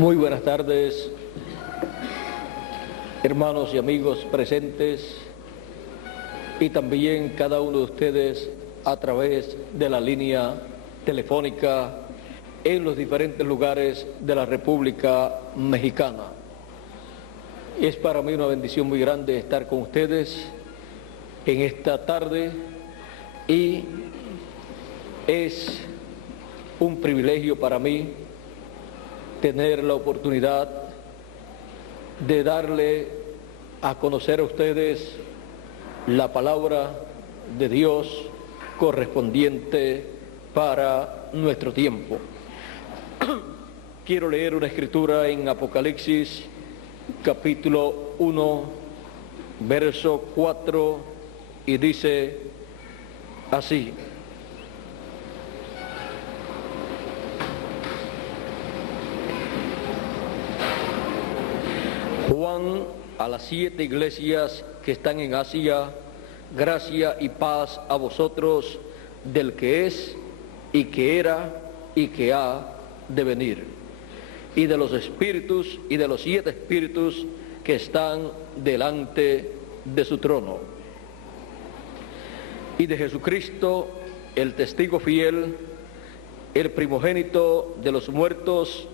Muy buenas tardes, hermanos y amigos presentes, y también cada uno de ustedes a través de la línea telefónica en los diferentes lugares de la República Mexicana. Es para mí una bendición muy grande estar con ustedes en esta tarde y es un privilegio para mí tener la oportunidad de darle a conocer a ustedes la palabra de Dios correspondiente para nuestro tiempo. Quiero leer una escritura en Apocalipsis capítulo 1, verso 4, y dice así: Juan, a las 7 iglesias que están en Asia, gracia y paz a vosotros del que es, y que era, y que ha de venir, y de los espíritus y de los 7 espíritus que están delante de su trono, y de Jesucristo, el testigo fiel, el primogénito de los muertos,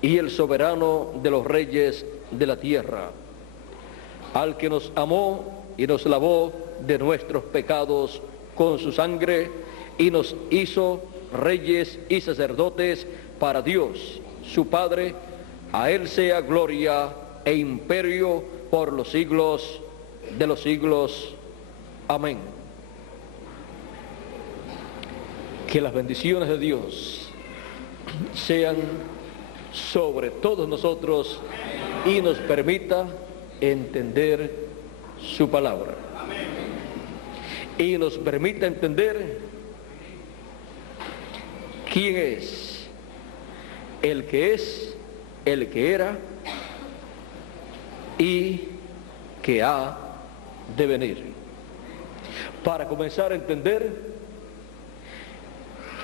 y el soberano de los reyes de la tierra, al que nos amó y nos lavó de nuestros pecados con su sangre, y nos hizo reyes y sacerdotes para Dios, su Padre. A él sea gloria e imperio por los siglos de los siglos. Amén. Que las bendiciones de Dios sean sobre todos nosotros y nos permita entender su palabra. Y nos permita entender quién es, el que era y que ha de venir. Para comenzar a entender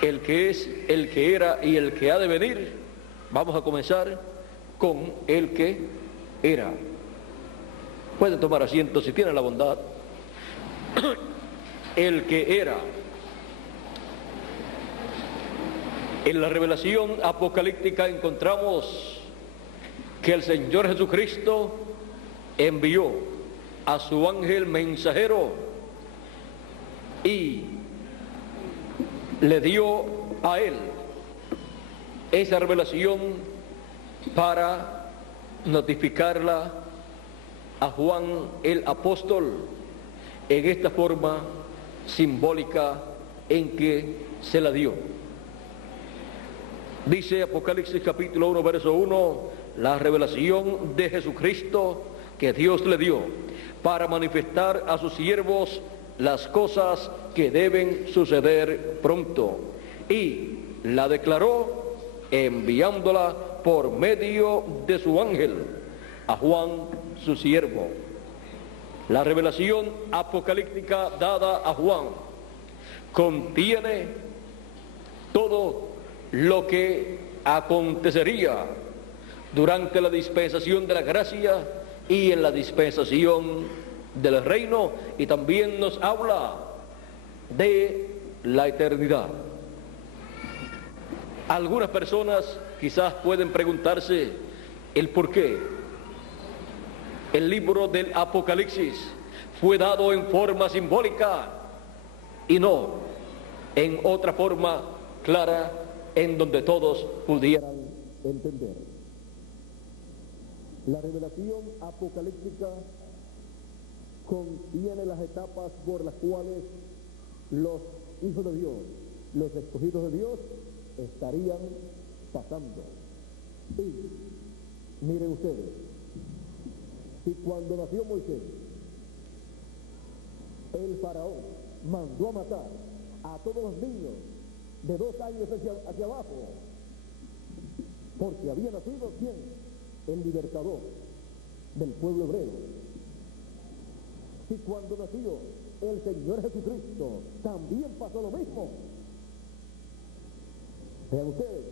el que es, el que era y el que ha de venir, vamos a comenzar con el que era. Pueden tomar asiento si tienen la bondad. El que era. En la revelación apocalíptica encontramos que el Señor Jesucristo envió a su ángel mensajero y le dio a él esa revelación para notificarla a Juan el apóstol en esta forma simbólica en que se la dio. Dice Apocalipsis capítulo 1, verso 1, la revelación de Jesucristo que Dios le dio para manifestar a sus siervos las cosas que deben suceder pronto, y la declaró enviándola por medio de su ángel a Juan su siervo. La revelación apocalíptica dada a Juan contiene todo lo que acontecería durante la dispensación de la gracia y en la dispensación del reino, y también nos habla de la eternidad. Algunas personas quizás pueden preguntarse el por qué el libro del Apocalipsis fue dado en forma simbólica y no en otra forma clara en donde todos pudieran entender. La revelación apocalíptica contiene las etapas por las cuales los hijos de Dios, los escogidos de Dios, estarían pasando. Y miren ustedes, si cuando nació Moisés, el faraón mandó a matar a todos los niños de 2 años hacia abajo, porque había nacido ¿quién? El libertador del pueblo hebreo. Si cuando nació el Señor Jesucristo también pasó lo mismo, vean ustedes,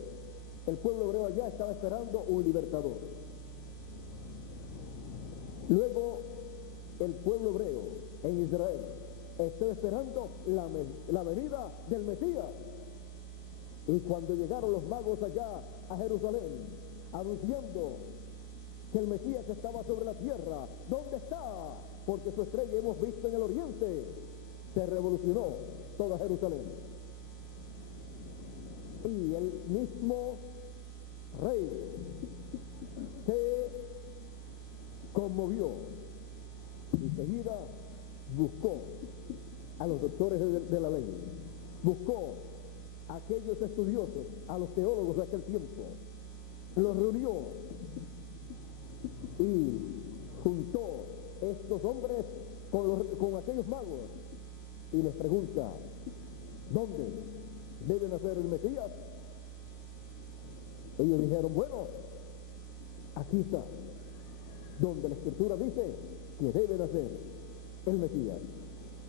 El pueblo hebreo allá estaba esperando un libertador. Luego, el pueblo hebreo en Israel estaba esperando la venida del Mesías. Y cuando llegaron los magos allá a Jerusalén, anunciando que el Mesías estaba sobre la tierra, ¿dónde está? Porque su estrella hemos visto en el oriente. Se revolucionó toda Jerusalén. Y el mismo rey se conmovió y enseguida buscó a los doctores de la ley, buscó a aquellos estudiosos, a los teólogos de aquel tiempo, los reunió y juntó estos hombres con aquellos magos y les pregunta: ¿dónde debe nacer el Mesías? Ellos dijeron: bueno, aquí está, donde la Escritura dice que debe nacer el Mesías,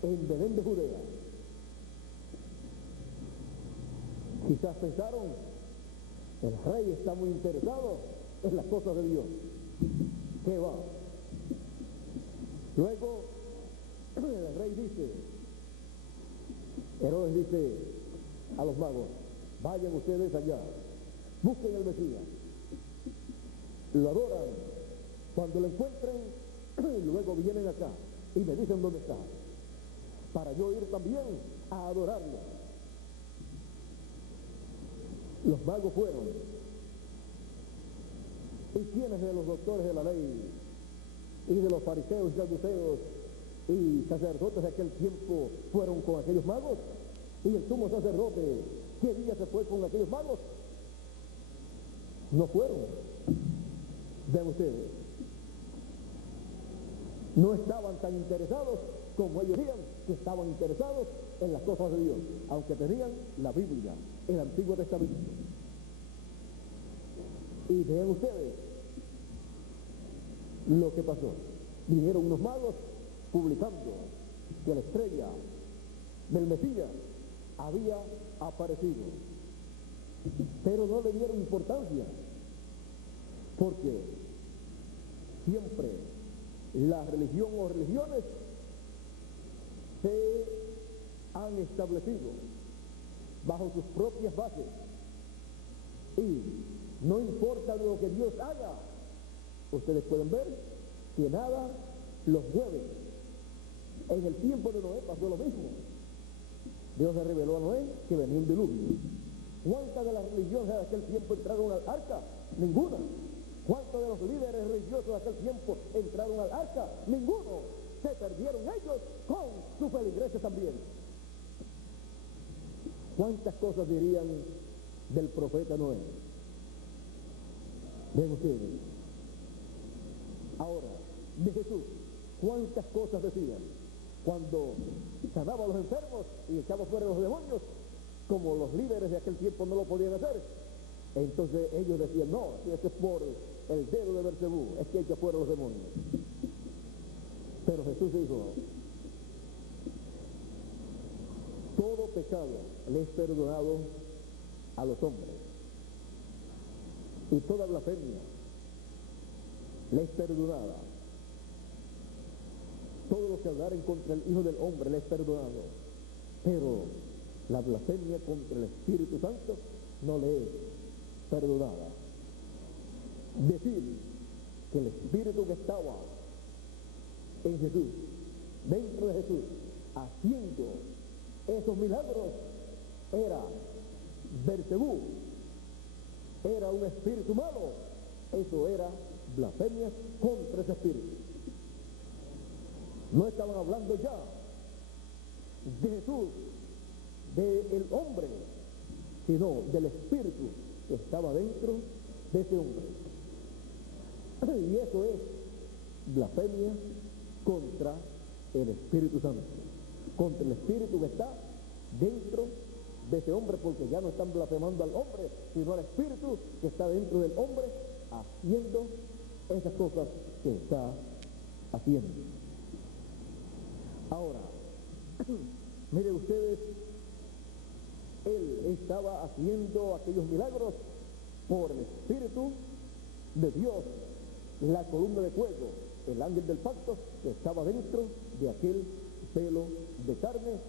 en Belén de Judea. Quizás pensaron: el rey está muy interesado en las cosas de Dios. ¿Qué va? Luego el rey dice, Herodes dice a los magos: vayan ustedes allá, busquen el Mesías, lo adoran, cuando lo encuentren, luego vienen acá y me dicen dónde está, para yo ir también a adorarlo. Los magos fueron. ¿Y quiénes de los doctores de la ley y de los fariseos y saduceos y sacerdotes de aquel tiempo fueron con aquellos magos? Y el sumo sacerdote, ¿qué día se fue con aquellos magos? No fueron. Vean ustedes, no estaban tan interesados como ellos dirían que estaban interesados en las cosas de Dios, aunque tenían la Biblia, el Antiguo Testamento. Y vean ustedes lo que pasó. Vinieron unos magos publicando que la estrella del Mesías había aparecido, pero no le dieron importancia, porque siempre la religión o religiones se han establecido bajo sus propias bases y no importa lo que Dios haga, ustedes pueden ver que nada los mueve. En el tiempo de Noé pasó lo mismo. Dios le reveló a Noé que venía un diluvio. ¿Cuántas de las religiones de aquel tiempo entraron al arca? Ninguna. ¿Cuántos de los líderes religiosos de aquel tiempo entraron al arca? Ninguno. Se perdieron ellos con sus feligreses también. ¿Cuántas cosas dirían del profeta Noé? Ven ustedes. Ahora, de Jesús, ¿cuántas cosas decían? Cuando sanaba a los enfermos y echaba fuera a los demonios, como los líderes de aquel tiempo no lo podían hacer, entonces ellos decían: no, si eso es por el dedo de Beelzebú, es que echa fuera a los demonios. Pero Jesús dijo: todo pecado le es perdonado a los hombres, y toda blasfemia le es perdonada. Todo lo que hablaren contra el Hijo del Hombre le es perdonado, pero la blasfemia contra el Espíritu Santo no le es perdonada. Decir que el Espíritu que estaba en Jesús, dentro de Jesús, haciendo esos milagros, era Beelzebú, era un espíritu malo, eso era blasfemia contra ese espíritu. No estaban hablando ya de Jesús, del hombre, sino del espíritu que estaba dentro de ese hombre. Y eso es blasfemia contra el Espíritu Santo, contra el espíritu que está dentro de ese hombre, porque ya no están blasfemando al hombre, sino al espíritu que está dentro del hombre, haciendo esas cosas que está haciendo. Ahora, miren ustedes, él estaba haciendo aquellos milagros por el Espíritu de Dios, la columna de fuego, el ángel del pacto, que estaba dentro de aquel velo de carne,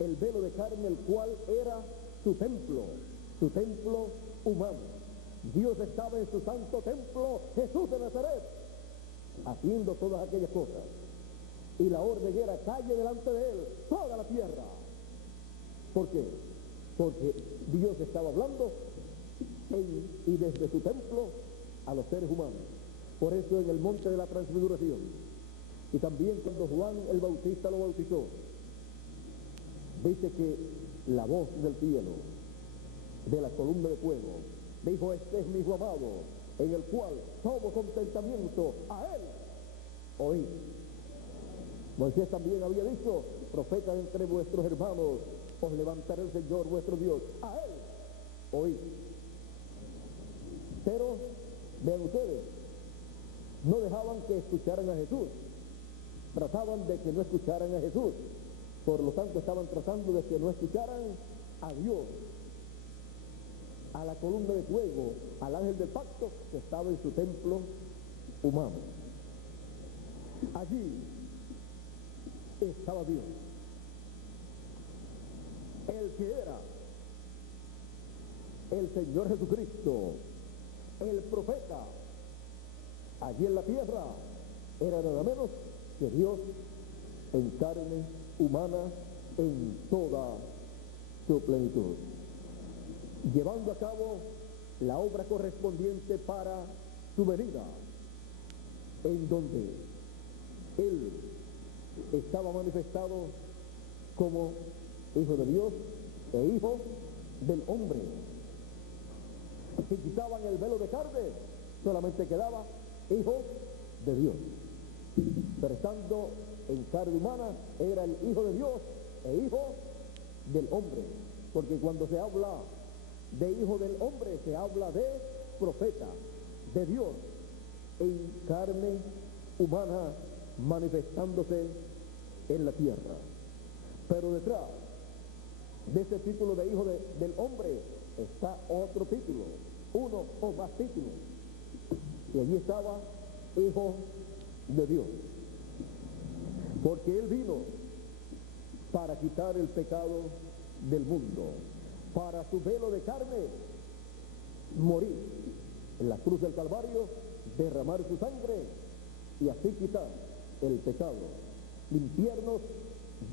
el velo de carne, el cual era su templo humano. Dios estaba en su santo templo, Jesús de Nazaret, haciendo todas aquellas cosas. Y la orden era: calle delante de él toda la tierra. ¿Por qué? Porque Dios estaba hablando y desde su templo a los seres humanos. Por eso en el monte de la transfiguración, y también cuando Juan el Bautista lo bautizó, dice que la voz del cielo, de la columna de fuego, dijo: este es mi hijo amado, en el cual todo contentamiento a él oí. Moisés también había dicho: profeta entre vuestros hermanos, os levantará el Señor vuestro Dios, a él oí. Pero, vean ustedes, no dejaban que escucharan a Jesús, trataban de que no escucharan a Jesús, por lo tanto estaban tratando de que no escucharan a Dios, a la columna de fuego, al ángel del pacto que estaba en su templo humano. Allí estaba Dios, el que era el Señor Jesucristo, el profeta. Allí en la tierra era nada menos que Dios en carne humana en toda su plenitud, llevando a cabo la obra correspondiente para su venida, en donde Él estaba manifestado como Hijo de Dios e Hijo del hombre. Si quitaban el velo de carne, solamente quedaba Hijo de Dios. Pero estando en carne humana, era el Hijo de Dios e Hijo del hombre. Porque cuando se habla de Hijo del hombre, se habla de profeta, de Dios en carne humana, manifestándose en la tierra. Pero detrás de ese título de Hijo del hombre está otro título, uno o más títulos. Y allí estaba Hijo de Dios, porque Él vino para quitar el pecado del mundo, para su velo de carne morir en la cruz del Calvario, derramar su sangre y así quitar el pecado, limpiarnos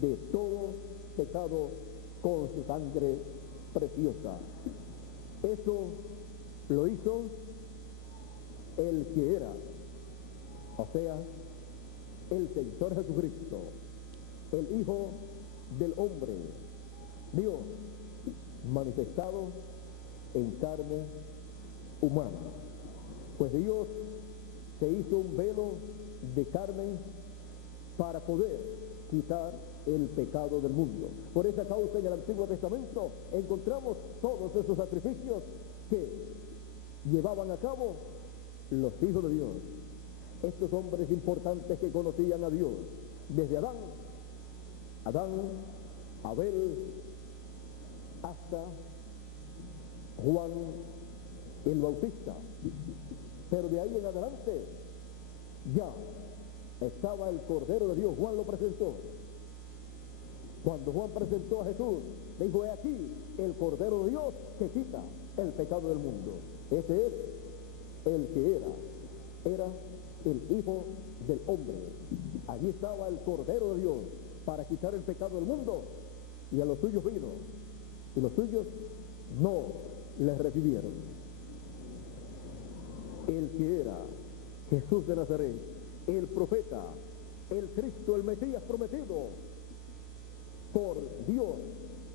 de todo pecado con su sangre preciosa. Eso lo hizo el que era, o sea, el Señor Jesucristo, el Hijo del hombre, Dios manifestado en carne humana. Pues Dios se hizo un velo de carne para poder quitar el pecado del mundo. Por esa causa en el Antiguo Testamento encontramos todos esos sacrificios que llevaban a cabo los hijos de Dios, estos hombres importantes que conocían a Dios, desde Adán, Abel, hasta Juan el Bautista. Pero de ahí en adelante ya estaba el Cordero de Dios. Juan lo presentó. Cuando Juan presentó a Jesús, dijo: he aquí el Cordero de Dios que quita el pecado del mundo. Ese es el que era el Hijo del hombre. Allí estaba el Cordero de Dios para quitar el pecado del mundo, y a los suyos vino, y los suyos no les recibieron. El que era Jesús de Nazaret, el profeta, el Cristo, el Mesías prometido por Dios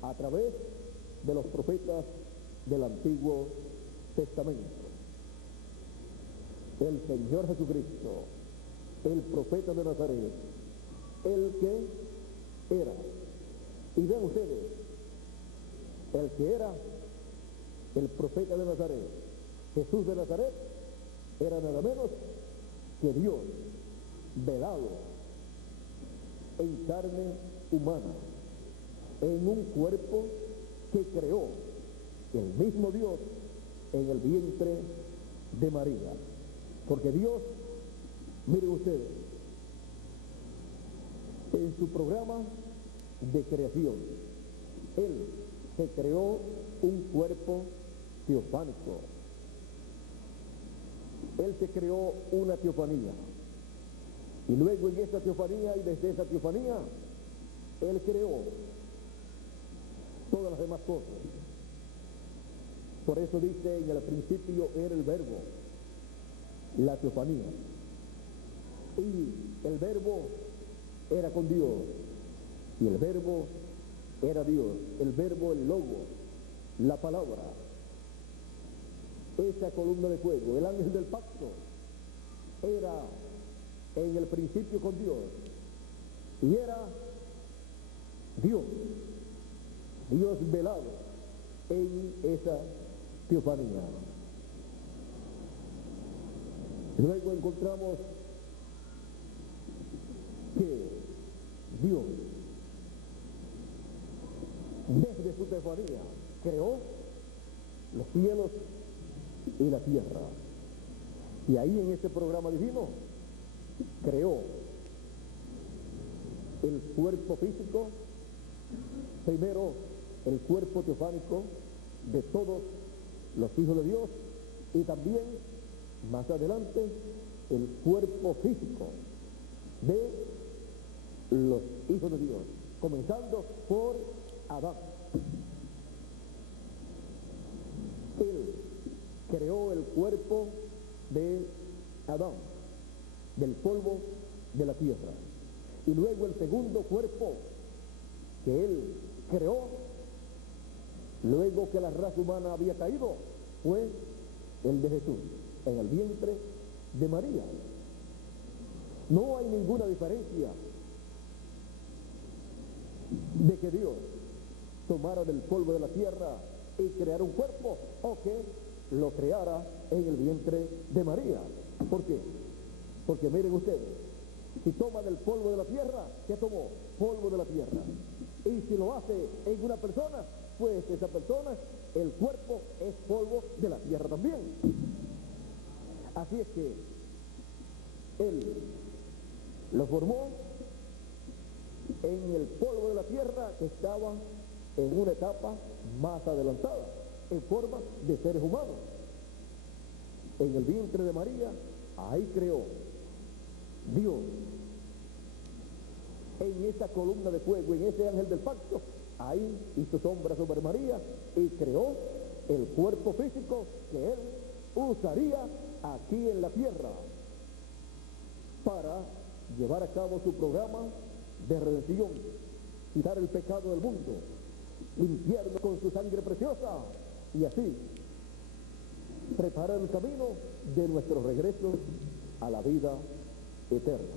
a través de los profetas del Antiguo Testamento. El Señor Jesucristo, el profeta de Nazaret, el que era. Y vean ustedes, el que era el profeta de Nazaret, Jesús de Nazaret, era nada menos que Dios velado en carne humana, en un cuerpo que creó el mismo Dios en el vientre de María. Porque Dios, miren ustedes, en su programa de creación, Él se creó un cuerpo teofánico. Él se creó una teofanía. Y luego en esa teofanía y desde esa teofanía, Él creó todas las demás cosas. Por eso dice, en el principio era el verbo, la teofanía. Y el verbo era con Dios. Y el verbo era Dios. El verbo, el logo, la palabra. Esa columna de fuego, el ángel del pacto, era en el principio con Dios. Y era Dios. Dios velado en esa teofanía. Luego encontramos que Dios, desde su teofanía, creó los cielos y la tierra. Y ahí en ese programa divino creó el cuerpo físico, primero el cuerpo teofánico de todos los hijos de Dios, y también más adelante el cuerpo físico de los hijos de Dios, comenzando por Adán. Él creó el cuerpo de Adán, del polvo de la tierra. Y luego el segundo cuerpo que Él creó, luego que la raza humana había caído, fue el de Jesús, en el vientre de María. No hay ninguna diferencia de que Dios tomara del polvo de la tierra y creara un cuerpo, o que lo creara en el vientre de María. ¿Por qué? Porque miren ustedes, si toma del polvo de la tierra, ¿qué tomó? Polvo de la tierra. Y si lo hace en una persona, pues esa persona, el cuerpo es polvo de la tierra también. Así es que Él lo formó en el polvo de la tierra, que estaba en una etapa más adelantada, en forma de seres humanos. En el vientre de María, ahí creó Dios. En esa columna de fuego, en ese ángel del pacto, ahí hizo sombra sobre María y creó el cuerpo físico que Él usaría aquí en la tierra para llevar a cabo su programa de redención, quitar el pecado del mundo, limpiarlo con su sangre preciosa y así preparar el camino de nuestro regreso a la vida eterna.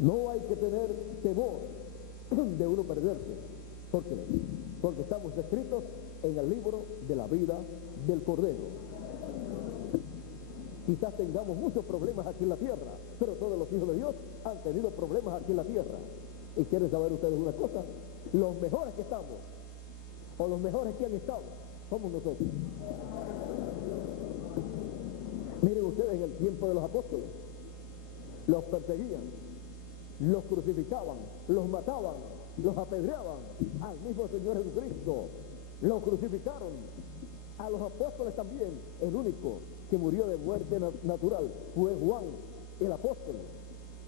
No hay que tener temor de uno perderse. ¿Por qué? Porque estamos escritos en el libro de la vida del Cordero. Quizás tengamos muchos problemas aquí en la tierra, pero todos los hijos de Dios han tenido problemas aquí en la tierra. ¿Y quieren saber ustedes una cosa? Los mejores que estamos, o los mejores que han estado, somos nosotros. Miren ustedes, en el tiempo de los apóstoles, los perseguían, los crucificaban, los mataban, los apedreaban. Al mismo Señor Jesucristo lo crucificaron. A los apóstoles también. El único que murió de muerte natural fue Juan, el apóstol,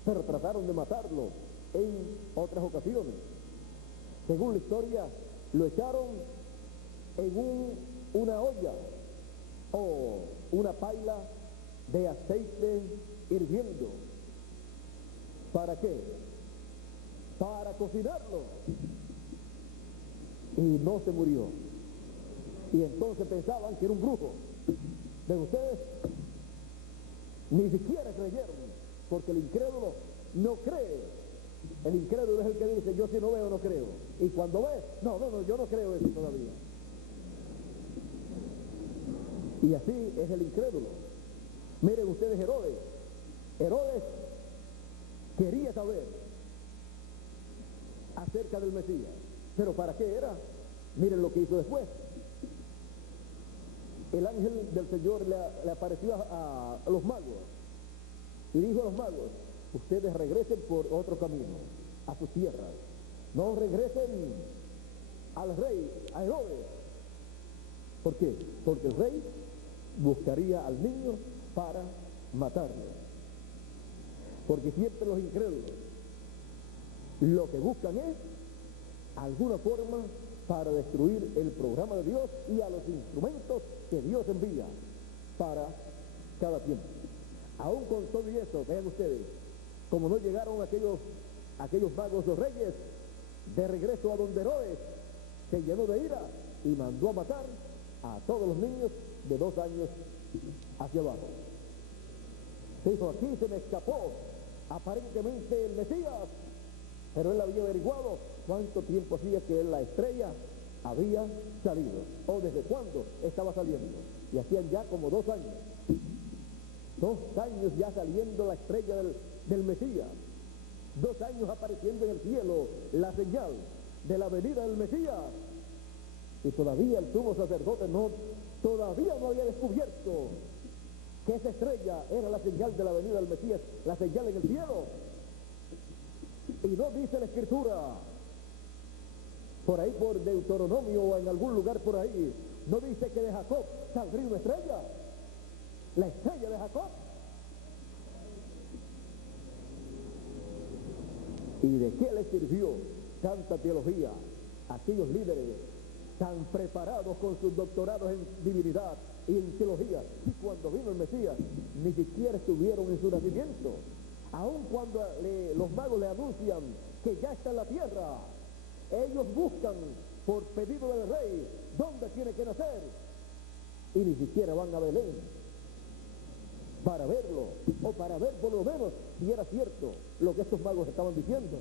pero trataron de matarlo en otras ocasiones. Según la historia, lo echaron en una olla o una paila de aceite hirviendo. ¿Para qué? Para cocinarlo. Y no se murió. Y entonces pensaban que era un brujo. ¿Ven ustedes? Ni siquiera creyeron, porque el incrédulo no cree. El incrédulo es el que dice, yo si no veo no creo. Y cuando ve, no, yo no creo eso todavía. Y así es el incrédulo. Miren ustedes Herodes. Herodes quería saber acerca del Mesías. ¿Pero para qué era? Miren lo que hizo después. el ángel del Señor le apareció a los magos y dijo a los magos: ustedes regresen por otro camino a sus tierras, no regresen al rey, a Herodes. ¿Por qué? Porque el rey buscaría al niño para matarlo. Porque siempre los incrédulos lo que buscan es alguna forma para destruir el programa de Dios y a los instrumentos que Dios envía para cada tiempo. Aún con todo y eso, vean ustedes, como no llegaron aquellos magos los reyes, de regreso a donde Herodes, se llenó de ira y mandó a matar a todos los niños de 2 años hacia abajo. Dijo: aquí se me escapó aparentemente el Mesías, pero él había averiguado cuánto tiempo hacía que la estrella había salido, o desde cuándo estaba saliendo, y hacían ya como 2 años. 2 años ya saliendo la estrella del Mesías, 2 años apareciendo en el cielo la señal de la venida del Mesías, y todavía el sumo sacerdote todavía no había descubierto que esa estrella era la señal de la venida del Mesías, la señal en el cielo. Y no dice la Escritura, por ahí por Deuteronomio o en algún lugar por ahí, no dice que de Jacob saldría una estrella, la estrella de Jacob. ¿Y de qué les sirvió tanta teología a aquellos líderes tan preparados con sus doctorados en divinidad y en teología, y cuando vino el Mesías ni siquiera estuvieron en su nacimiento? Aun cuando los magos le anuncian que ya está en la tierra, ellos buscan por pedido del rey dónde tiene que nacer, y ni siquiera van a Belén para verlo, o para ver por lo menos si era cierto lo que estos magos estaban diciendo.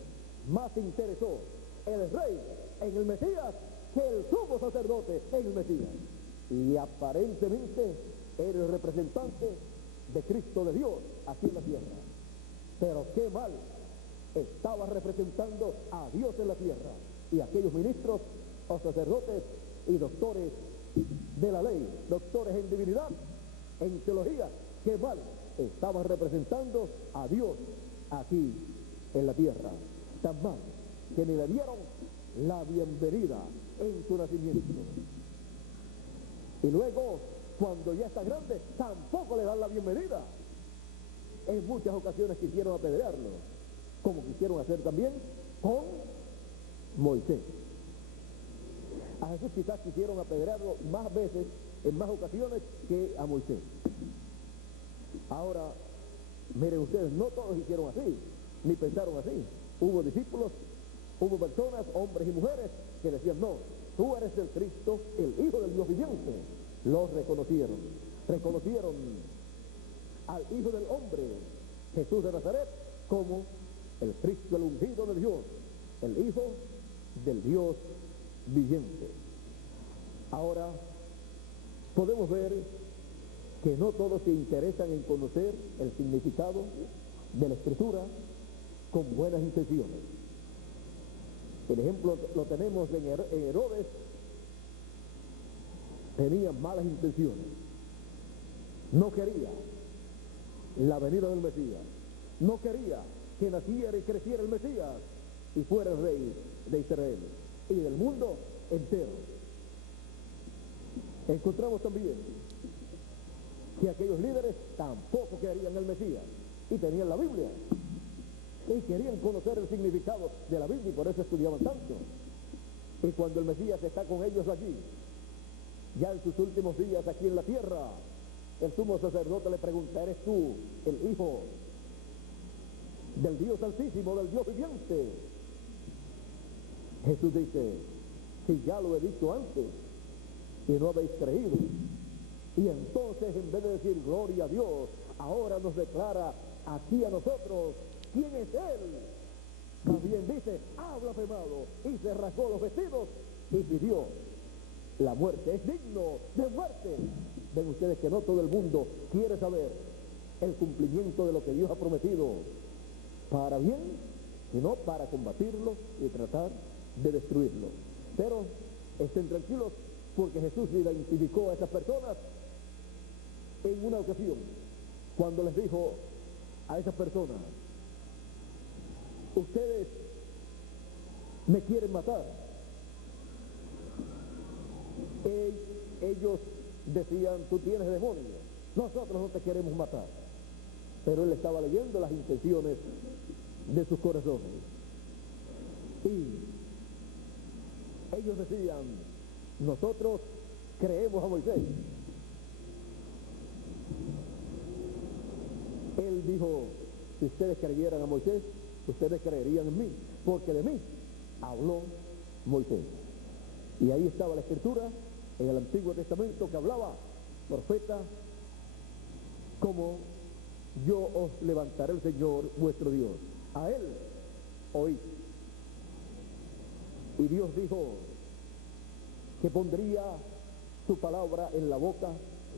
Más se interesó el rey en el Mesías que el sumo sacerdote en el Mesías, y aparentemente era el representante de Cristo de Dios aquí en la tierra. Pero qué mal estaba representando a Dios en la tierra, y aquellos ministros o sacerdotes y doctores de la ley, doctores en divinidad, en teología, qué mal estaban representando a Dios aquí en la tierra. Tan mal que ni le dieron la bienvenida en su nacimiento, y luego cuando ya está grande tampoco le dan la bienvenida. En muchas ocasiones quisieron apedrearlo, como quisieron hacer también con Moisés. A Jesús quizás quisieron apedrearlo más veces, en más ocasiones, que a Moisés. Ahora, miren ustedes, no todos hicieron así, ni pensaron así. Hubo discípulos, hubo personas, hombres y mujeres, que decían: no, tú eres el Cristo, el Hijo del Dios viviente. Los reconocieron al Hijo del Hombre, Jesús de Nazaret, como el Cristo, el ungido de Dios, el Hijo del Dios viviente. Ahora, podemos ver que no todos se interesan en conocer el significado de la Escritura con buenas intenciones. El ejemplo lo tenemos en Herodes. Tenía malas intenciones, no quería la venida del Mesías, no quería que naciera y creciera el Mesías y fuera el rey de Israel y del mundo entero. Encontramos también que aquellos líderes tampoco querían el Mesías y tenían la Biblia y querían conocer el significado de la Biblia, y por eso estudiaban tanto. Y cuando el Mesías está con ellos allí, ya en sus últimos días aquí en la tierra, el sumo sacerdote le pregunta: ¿eres tú el Hijo del Dios Altísimo, del Dios viviente? Jesús dice: si ya lo he dicho antes y no habéis creído. Y entonces, en vez de decir gloria a Dios, ahora nos declara aquí a nosotros quién es Él. Más bien dice: habla, amado, y se rasgó los vestidos y pidió la muerte. Es digno de muerte. Ven ustedes que no todo el mundo quiere saber el cumplimiento de lo que Dios ha prometido para bien, sino para combatirlo y tratar de destruirlo. Pero estén tranquilos porque Jesús identificó a esas personas en una ocasión, cuando les dijo a esas personas: ustedes me quieren matar. Ellos decían: tú tienes demonios, nosotros no te queremos matar. Pero él estaba leyendo las intenciones de sus corazones. Y ellos decían: nosotros creemos a Moisés. Él dijo: si ustedes creyeran a Moisés, ustedes creerían en mí, porque de mí habló Moisés. Y ahí estaba la escritura en el Antiguo Testamento que hablaba: profeta como yo os levantaré el Señor vuestro Dios, a él oíd. Y Dios dijo que pondría su palabra en la boca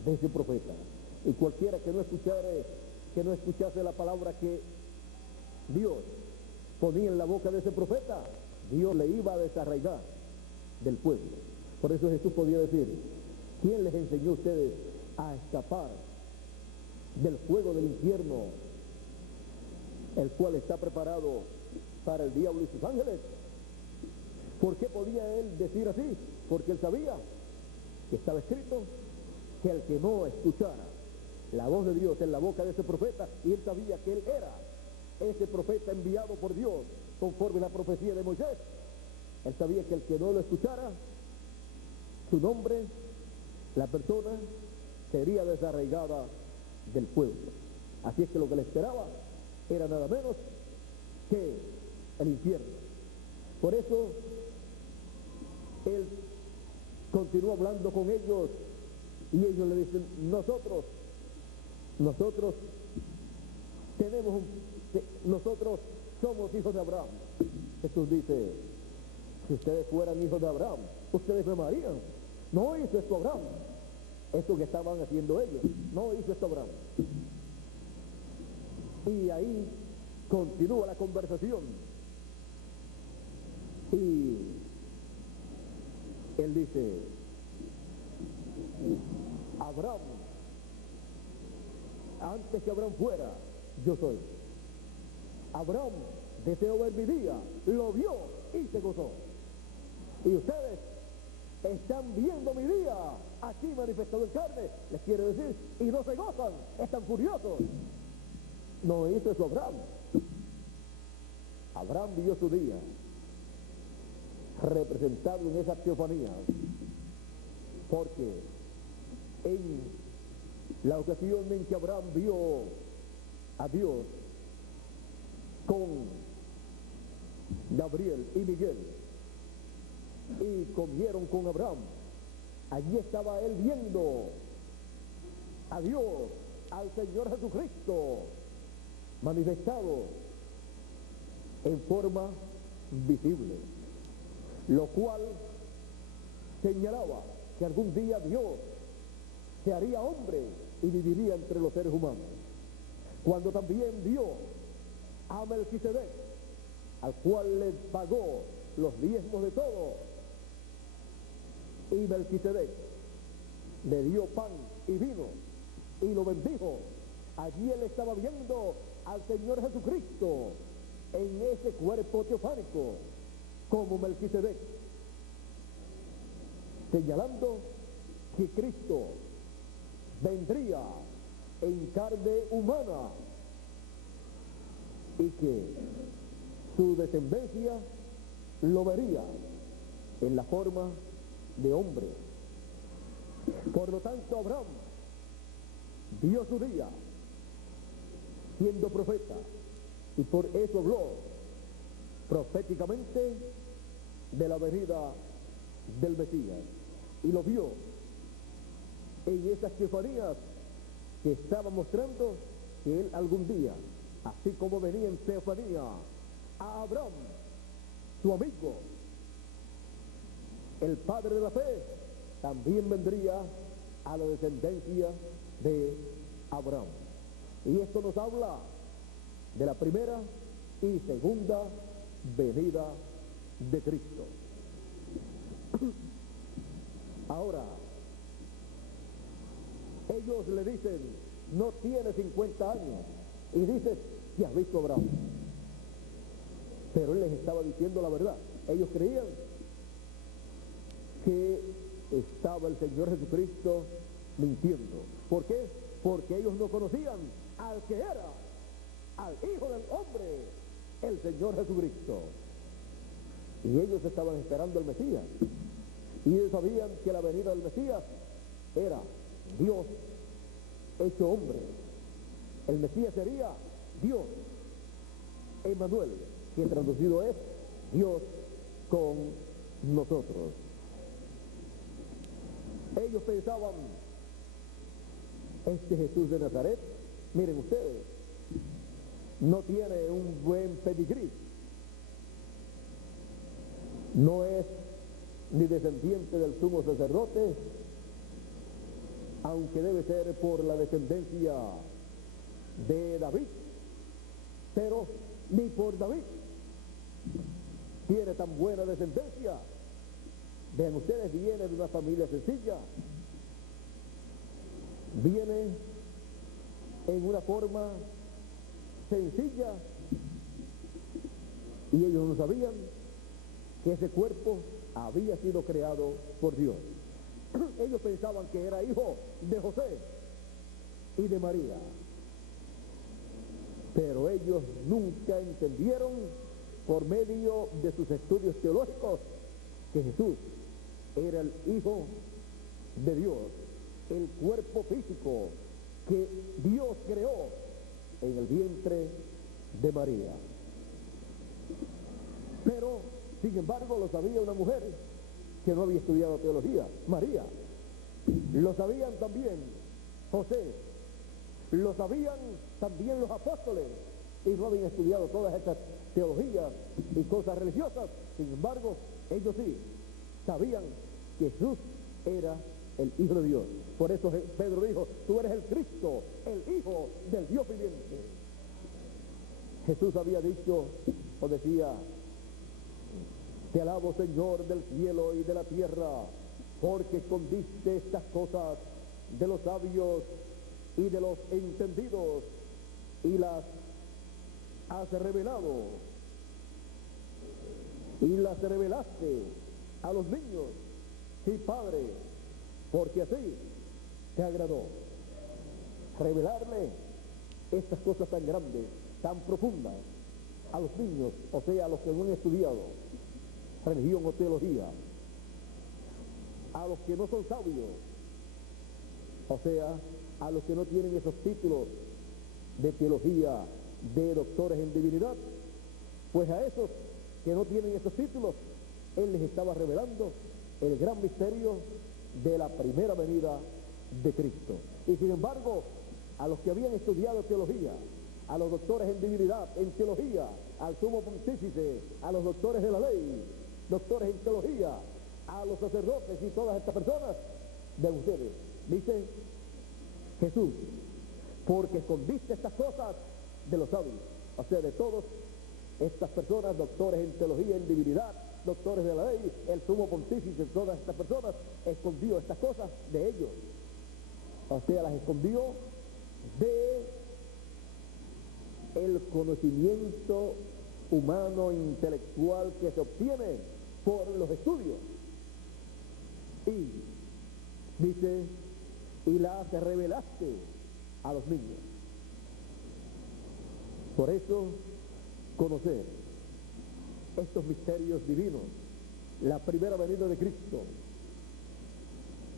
de ese profeta, y cualquiera que no escuchase la palabra que Dios ponía en la boca de ese profeta, Dios le iba a desarraigar del pueblo. Por eso Jesús podía decir: ¿quién les enseñó a ustedes a escapar del fuego del infierno, el cual está preparado para el diablo y sus ángeles? ¿Por qué podía él decir así? Porque él sabía que estaba escrito que el que no escuchara la voz de Dios en la boca de ese profeta, y él sabía que él era ese profeta enviado por Dios conforme la profecía de Moisés, él sabía que el que no lo escuchara, su nombre, la persona, sería desarraigada del pueblo. Así es que lo que le esperaba era nada menos que el infierno. Por eso él continuó hablando con ellos, y ellos le dicen: nosotros somos hijos de Abraham. Jesús dice: si ustedes fueran hijos de Abraham, ustedes me amarían. No hizo esto Abraham, esto que estaban haciendo ellos, no hizo esto Abraham. Y ahí continúa la conversación, y él dice: Abraham, antes que Abraham fuera, yo soy. Abraham deseó ver mi día, lo vio y se gozó. Y ustedes están viendo mi día aquí manifestado en carne, les quiero decir, y no se gozan, están furiosos. No hizo eso Abraham. Abraham vio su día representado en esas teofanías, porque en la ocasión en que Abraham vio a Dios con Gabriel y Miguel y comieron con Abraham, allí estaba él viendo a Dios, al Señor Jesucristo manifestado en forma visible, lo cual señalaba que algún día Dios se haría hombre y viviría entre los seres humanos. Cuando también vio a Melquisedec, al cual le pagó los diezmos de todo, y Melquisedec le dio pan y vino y lo bendijo, allí él estaba viendo al Señor Jesucristo en ese cuerpo teofánico como Melquisedec, señalando que Cristo vendría en carne humana y que su descendencia lo vería en la forma de hombre. Por lo tanto, Abraham vio su día siendo profeta, y por eso habló proféticamente de la venida del Mesías, y lo vio en esas teofanías que estaba mostrando que él algún día, así como venía en teofanía a Abraham, su amigo, el padre de la fe, también vendría a la descendencia de Abraham. Y esto nos habla de la primera y segunda venida de Cristo. Ahora, ellos le dicen, no tiene 50 años, y dices, ¿qué has visto, Abraham? Pero él les estaba diciendo la verdad. Ellos creían que estaba el Señor Jesucristo mintiendo. ¿Por qué? Porque ellos no conocían al que era, al Hijo del Hombre, el Señor Jesucristo. Y ellos estaban esperando al Mesías. Y ellos sabían que la venida del Mesías era Dios hecho hombre. El Mesías sería Dios, Emmanuel, que traducido es Dios con nosotros. Ellos pensaban, este Jesús de Nazaret, miren ustedes, no tiene un buen pedigrí, no es ni descendiente del sumo sacerdote, aunque debe ser por la descendencia de David, pero ni por David tiene tan buena descendencia. Vean ustedes, viene de una familia sencilla, viene en una forma sencilla, y ellos no sabían que ese cuerpo había sido creado por Dios. Ellos pensaban que era hijo de José y de María, pero ellos nunca entendieron, por medio de sus estudios teológicos, que Jesús era el Hijo de Dios, el cuerpo físico que Dios creó en el vientre de María. Pero, sin embargo, lo sabía una mujer que no había estudiado teología, María. Lo sabían también José, lo sabían también los apóstoles, y no habían estudiado todas estas teologías y cosas religiosas. Sin embargo, ellos sí sabían que Jesús era el Hijo de Dios. Por eso Pedro dijo, tú eres el Cristo, el Hijo del Dios viviente. Jesús había dicho, o decía, te alabo, Señor del cielo y de la tierra, porque escondiste estas cosas de los sabios y de los entendidos y las has revelado y las revelaste a los niños. Sí, Padre, porque así te agradó revelarle estas cosas tan grandes, tan profundas a los niños, o sea, a los que no han estudiado religión o teología, a los que no son sabios, o sea, a los que no tienen esos títulos de teología, de doctores en divinidad. Pues a esos que no tienen esos títulos, Él les estaba revelando el gran misterio de la primera venida de Cristo. Y sin embargo, a los que habían estudiado teología, a los doctores en divinidad, en teología, al sumo pontífice, a los doctores de la ley, doctores en teología, a los sacerdotes y todas estas personas, de ustedes, dice Jesús, porque escondiste estas cosas de los sabios, o sea, de todas estas personas, doctores en teología, en divinidad, doctores de la ley, el sumo pontífice, todas estas personas, escondió estas cosas de ellos, o sea, las escondió de el conocimiento humano, intelectual que se obtiene por los estudios. Y dice, y las revelaste a los niños. Por eso, conocer estos misterios divinos, la primera venida de Cristo,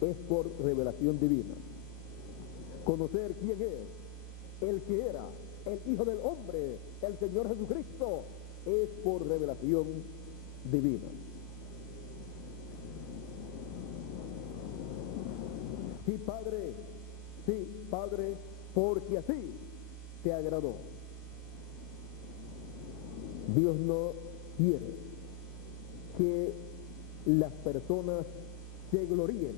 es por revelación divina. Conocer quién es, el que era, el Hijo del Hombre, el Señor Jesucristo, es por revelación divina. Sí, Padre, porque así te agradó. Dios no quiere que las personas se gloríen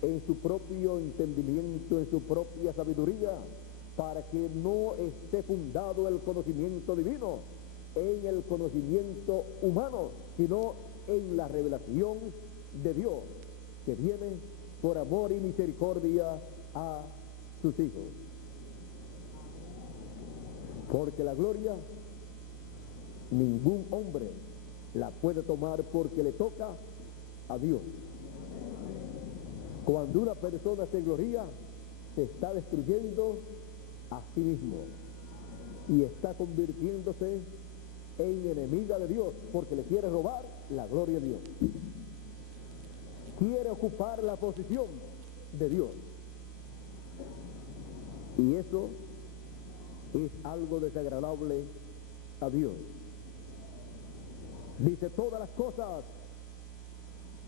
en su propio entendimiento, en su propia sabiduría, para que no esté fundado el conocimiento divino en el conocimiento humano, sino en la revelación de Dios, que viene por amor y misericordia a sus hijos. Porque la gloria ningún hombre la puede tomar porque le toca a Dios. Cuando una persona se gloria, se está destruyendo a sí mismo y está convirtiéndose en enemiga de Dios porque le quiere robar la gloria a Dios. Quiere ocupar la posición de Dios. Y eso es algo desagradable a Dios. Dice, todas las cosas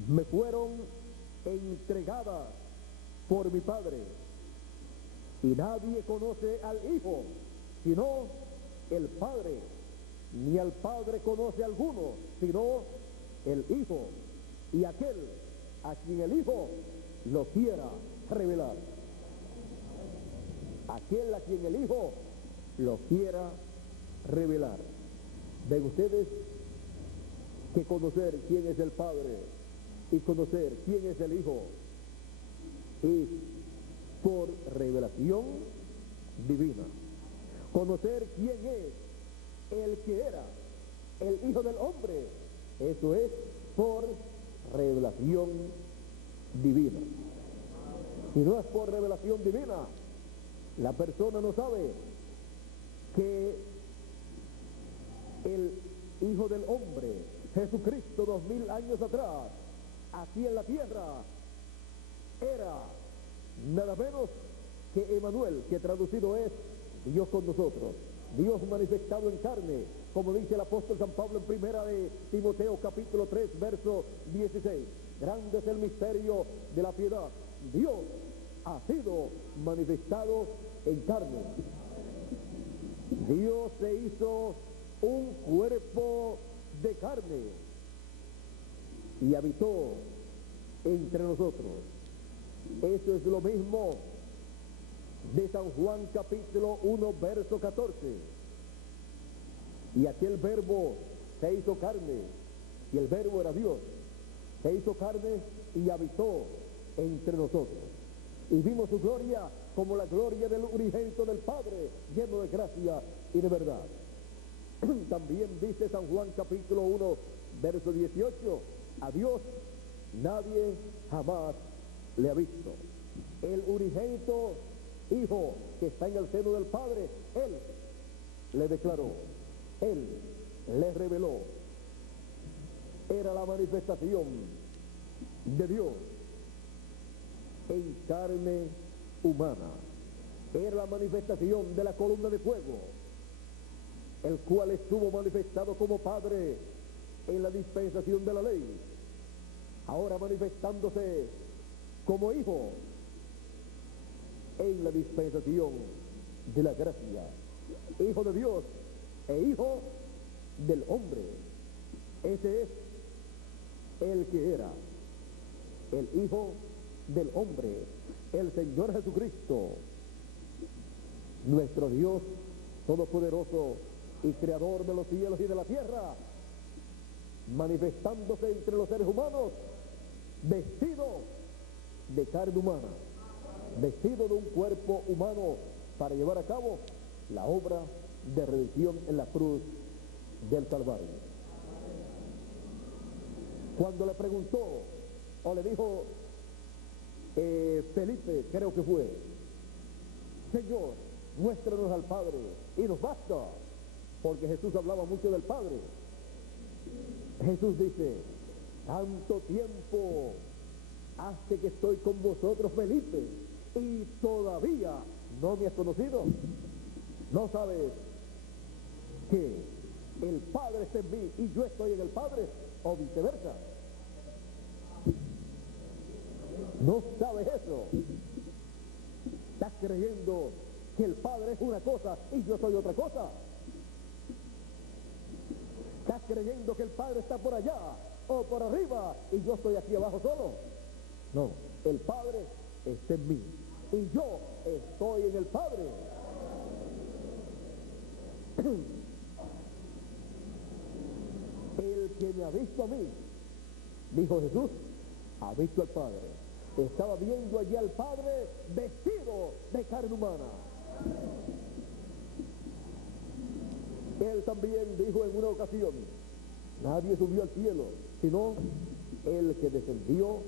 me fueron entregadas por mi Padre, y nadie conoce al Hijo sino el Padre, ni al Padre conoce alguno sino el Hijo, y aquel a quien el Hijo lo quiera revelar. Aquel a quien el Hijo lo quiera revelar. Ven ustedes que conocer quién es el Padre y conocer quién es el Hijo es por revelación divina. Conocer quién es el que era el Hijo del Hombre, eso es por revelación divina. Si no es por revelación divina, la persona no sabe que el Hijo del Hombre, Jesucristo, 2000 años atrás, aquí en la tierra, era nada menos que Emmanuel, que traducido es Dios con nosotros, Dios manifestado en carne, como dice el apóstol San Pablo en primera de Timoteo capítulo 3 verso 16. Grande es el misterio de la piedad. Dios ha sido manifestado en carne. Dios se hizo un cuerpo de carne y habitó entre nosotros. Eso es lo mismo de San Juan capítulo 1 verso 14. Y aquel verbo se hizo carne, y el verbo era Dios, se hizo carne y habitó entre nosotros. Y vimos su gloria como la gloria del unigénito del Padre, lleno de gracia y de verdad. También dice San Juan capítulo 1 verso 18, a Dios nadie jamás le ha visto. El unigénito Hijo que está en el seno del Padre, Él le declaró, Él le reveló. Era la manifestación de Dios en carne humana. Era la manifestación de la columna de fuego, el cual estuvo manifestado como Padre en la dispensación de la ley, ahora manifestándose como Hijo en la dispensación de la gracia. Hijo de Dios e Hijo del hombre. Ese es el que era el Hijo del hombre, el Señor Jesucristo, nuestro Dios todopoderoso y creador de los cielos y de la tierra, manifestándose entre los seres humanos, vestido de carne humana, vestido de un cuerpo humano para llevar a cabo la obra de redención en la cruz del Calvario. Cuando le preguntó, o le dijo Felipe, creo que fue, Señor, muéstranos al Padre y nos basta, porque Jesús hablaba mucho del Padre. Jesús dice, tanto tiempo hace que estoy con vosotros, Felipe, y todavía no me has conocido. ¿No sabes que el Padre está en mí y yo estoy en el Padre? O viceversa. ¿No sabes eso? Estás creyendo que el Padre es una cosa y yo soy otra cosa. Estás creyendo que el Padre está por allá o por arriba y yo estoy aquí abajo solo. No, el Padre está en mí y yo estoy en el Padre. El que me ha visto a mí, dijo Jesús, ha visto al Padre. Estaba viendo allí al Padre vestido de carne humana. Él también dijo en una ocasión, nadie subió al cielo, sino el que descendió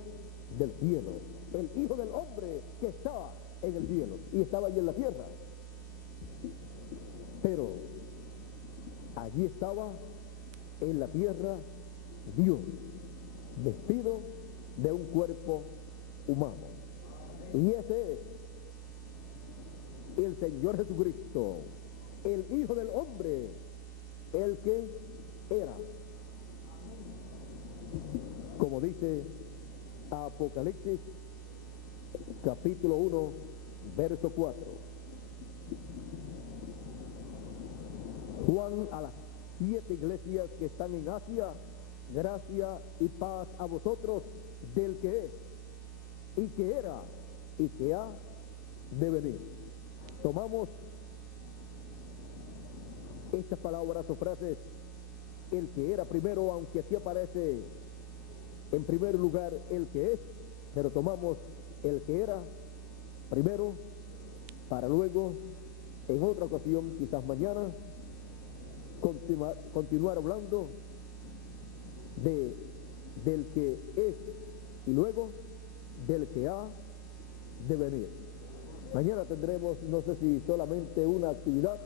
del cielo, el Hijo del Hombre que está en el cielo, y estaba allí en la tierra. Pero allí estaba en la tierra Dios, vestido de un cuerpo humano. Y ese es el Señor Jesucristo, el Hijo del Hombre, el que era. Como dice Apocalipsis, capítulo 1, verso 4. Juan a las 7 iglesias que están en Asia, gracia y paz a vosotros del que es, y que era, y que ha de venir. Tomamos estas palabras o frases, el que era primero, aunque aquí aparece en primer lugar el que es, pero tomamos el que era primero para luego, en otra ocasión, quizás mañana, continuar hablando del que es y luego del que ha de venir. Mañana tendremos, no sé si solamente una actividad,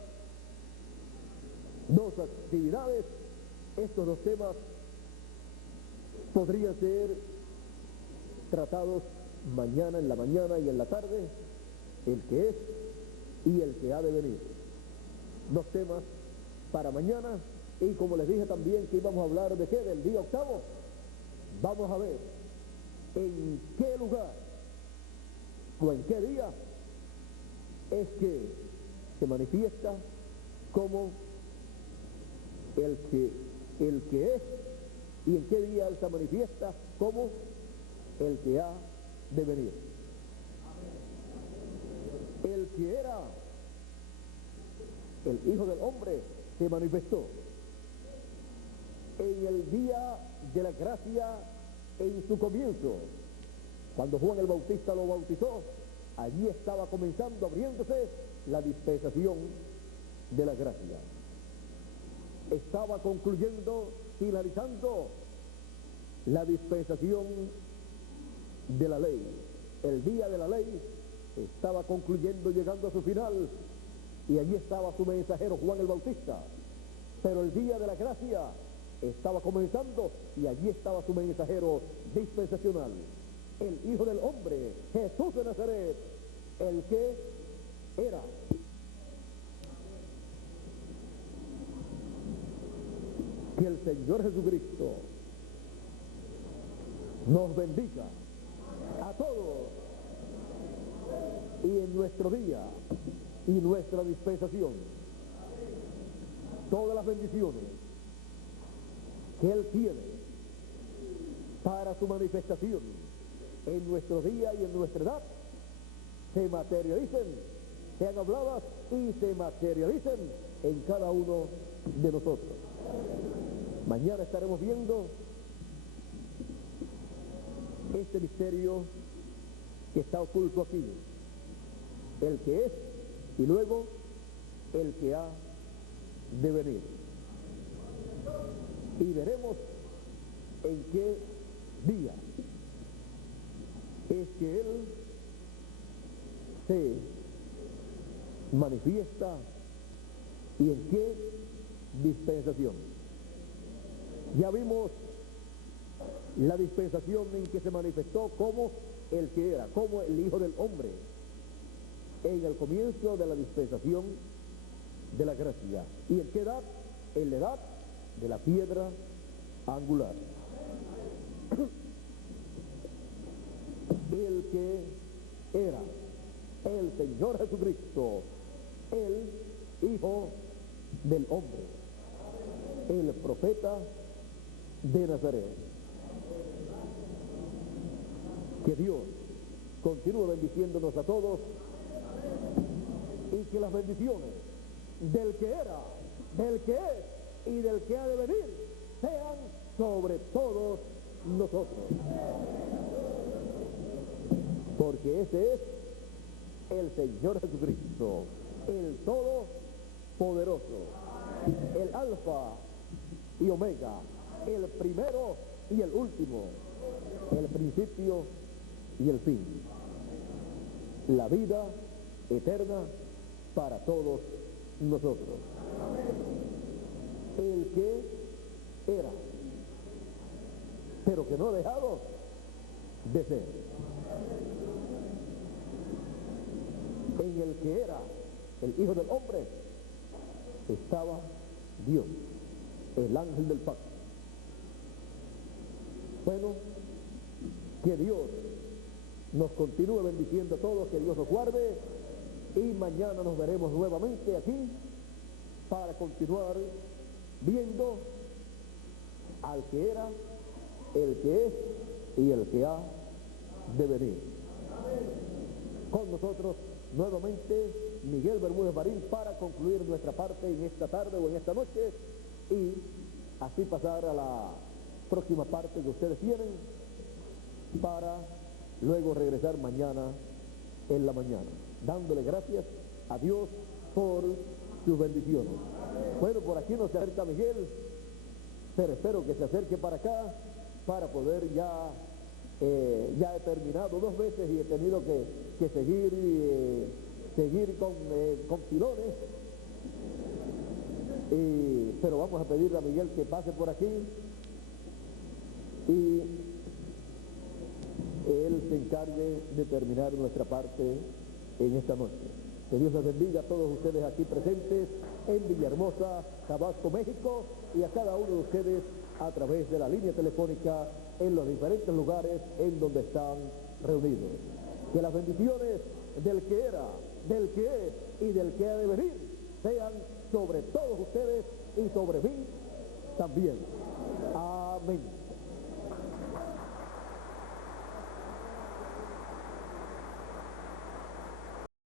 dos actividades. Estos dos temas podrían ser tratados mañana en la mañana y en la tarde, el que es y el que ha de venir. Dos temas para mañana, y como les dije también que íbamos a hablar de qué, del día octavo. Vamos a ver en qué lugar o en qué día es que se manifiesta como el que es, y en qué día él se manifiesta como el que ha de venir. El que era el Hijo del Hombre se manifestó en el día de la gracia, en su comienzo. Cuando Juan el Bautista lo bautizó, allí estaba comenzando, abriéndose la dispensación de la gracia. Estaba concluyendo, finalizando la dispensación de la ley. El día de la ley estaba concluyendo, llegando a su final, y allí estaba su mensajero Juan el Bautista. Pero el día de la gracia estaba comenzando, y allí estaba su mensajero dispensacional, el Hijo del Hombre, Jesús de Nazaret, el que era. Que el Señor Jesucristo nos bendiga a todos, y en nuestro día y nuestra dispensación todas las bendiciones que Él tiene para su manifestación en nuestro día y en nuestra edad se materialicen, sean habladas y se materialicen en cada uno de nosotros. Mañana estaremos viendo este misterio que está oculto aquí, el que es y luego el que ha de venir. Y veremos en qué día es que Él se manifiesta y en qué dispensación. Ya vimos la dispensación en que se manifestó como el que era, como el Hijo del Hombre, en el comienzo de la dispensación de la gracia. ¿Y en qué edad? En la edad de la piedra angular. El que era el Señor Jesucristo, el Hijo del Hombre, el profeta de Nazaret. Que Dios continúe bendiciéndonos a todos, y que las bendiciones del que era, del que es y del que ha de venir sean sobre todos nosotros. porque ese es el Señor Jesucristo, el Todopoderoso, el Alfa y Omega, el primero y el último, el principio y el fin, la vida eterna para todos nosotros. El que era, pero que no ha dejado de ser. En el que era el Hijo del Hombre estaba Dios, el ángel del pacto. Bueno, que Dios nos continúe bendiciendo a todos, que Dios nos guarde, y mañana nos veremos nuevamente aquí para continuar viendo al que era, el que es y el que ha de venir. Con nosotros nuevamente Miguel Bermúdez Marín para concluir nuestra parte en esta tarde o en esta noche y así pasar a la próxima parte que ustedes tienen para luego regresar mañana en la mañana, dándole gracias a Dios por sus bendiciones. Bueno, por aquí nos acerca Miguel, pero espero que se acerque para acá para poder ya he terminado 2 veces y he tenido que seguir con pilones, pero vamos a pedirle a Miguel que pase por aquí y él se encargue de terminar nuestra parte en esta noche. Que Dios les bendiga a todos ustedes aquí presentes en Villahermosa, Tabasco, México, y a cada uno de ustedes a través de la línea telefónica en los diferentes lugares en donde están reunidos. Que las bendiciones del que era, del que es y del que ha de venir sean sobre todos ustedes y sobre mí también. Amén.